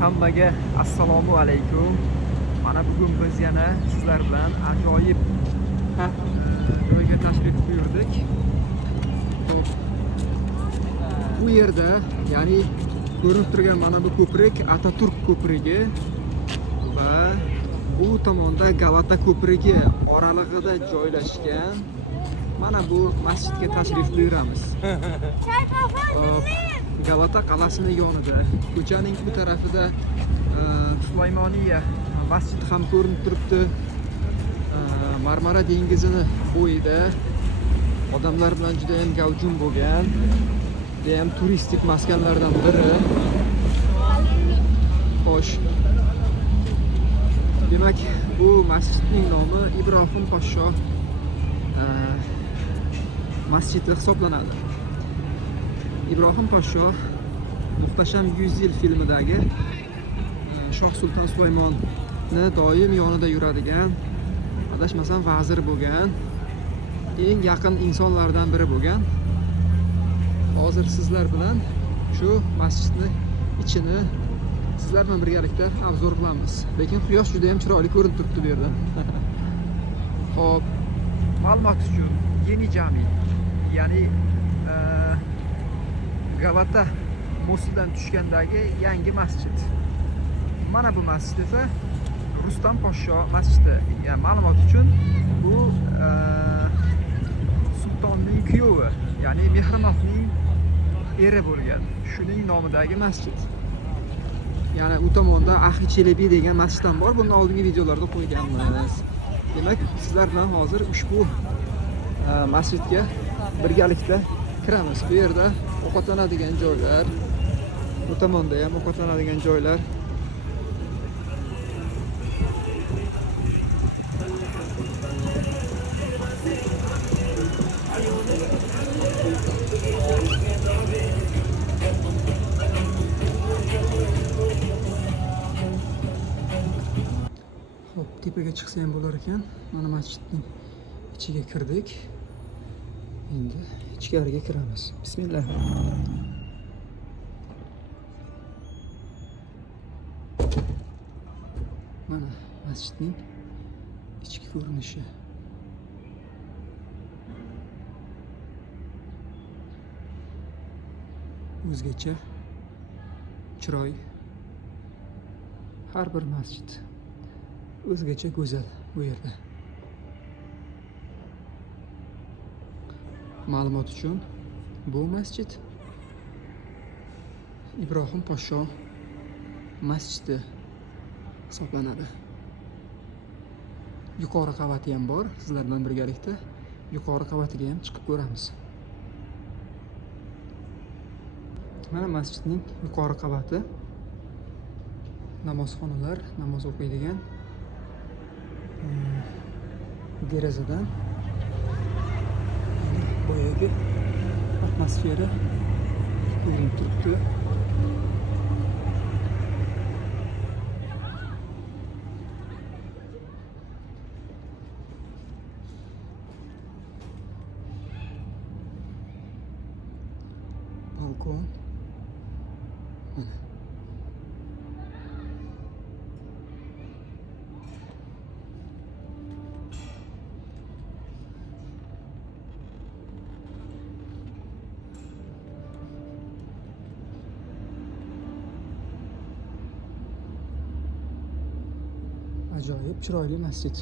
Hammaga assalomu alaykum. Mana bugun biz yana sizlar bilan ajoyib joyga tashrif buyurdik. Xo'p. Bu yerda, ya'ni ko'rinib turgan mana bu ko'prik Ataturk ko'prigi va bu tomonda Galata ko'prigi oralig'ida joylashgan mana bu masjidga tashrif buyuramiz. Galata qalasining yonida, ko'chaning bu tarafida Sulaymoniya masjid ham ko'rinib turibdi. Marmara dengizini bo'yida odamlar bilan juda ham gavjum bo'lgan, juda ham turistik maskanlardan biri. Xo'sh. Demak, bu masjidning nomi Ibrohim Poshsho masjidi hisoblanadi. Ibrohim Poshsho Muhtasham 100 yil filmidagi Shoh Sulton Sulaymonni doim yonida yuradigan, adashmasam vazir bo'lgan, eng yaqin insonlardan biri bo'lgan. Hozir sizlar bilan shu masjidning ichini sizlar bilan birgalikda obzor qilamiz. Lekin quyosh juda ham chiroyli ko'rinib turibdi bu yerdan. Xo'p, ma'lumot uchun Yeni Jami, ya'ni Galata mostidan tushgandagi yangi masjid. Mana bu masjid esa Rustam Poshsho masjidi. Yani ma'lumot uchun bu sultonning kuyovi, ya'ni Mehrimovning eri bo'lgan. Shuning nomidagi masjid. Yani u tomonda Axi Chelebi degan masjid ham bor. Bundan oldingi videolarda qo'yganmiz. Demak, sizlar bilan hozir ushbu masjidga birgalikda kiramiz. Bu yerda ovqatlanadigan joylar, bu tomonda ham ovqatlanadigan joylar. Hop, tepaga chiqsa ham bo'lar ekan. Mana masjidning ichiga kirdik. Endi ichkariga kiramiz. Bismillah. Mana masjidning ichki ko'rinishi. O'zgacha chiroy. Har bir masjid o'zgacha go'zal bu yerda. Ma'lumot uchun bu masjid Ibrohim Poshsho masjidi hisoblanadi. Yuqori qavati ham bor. Sizlar bilan birgalikda yuqori qavatiga ham chiqib ko'ramiz. Mana masjidning yuqori qavati. Namozxonalar, namoz o'qiydigan derazadan boyagi atmosfera ko'rinib turibdi. Balkon. Ajoyib chiroyli masjid.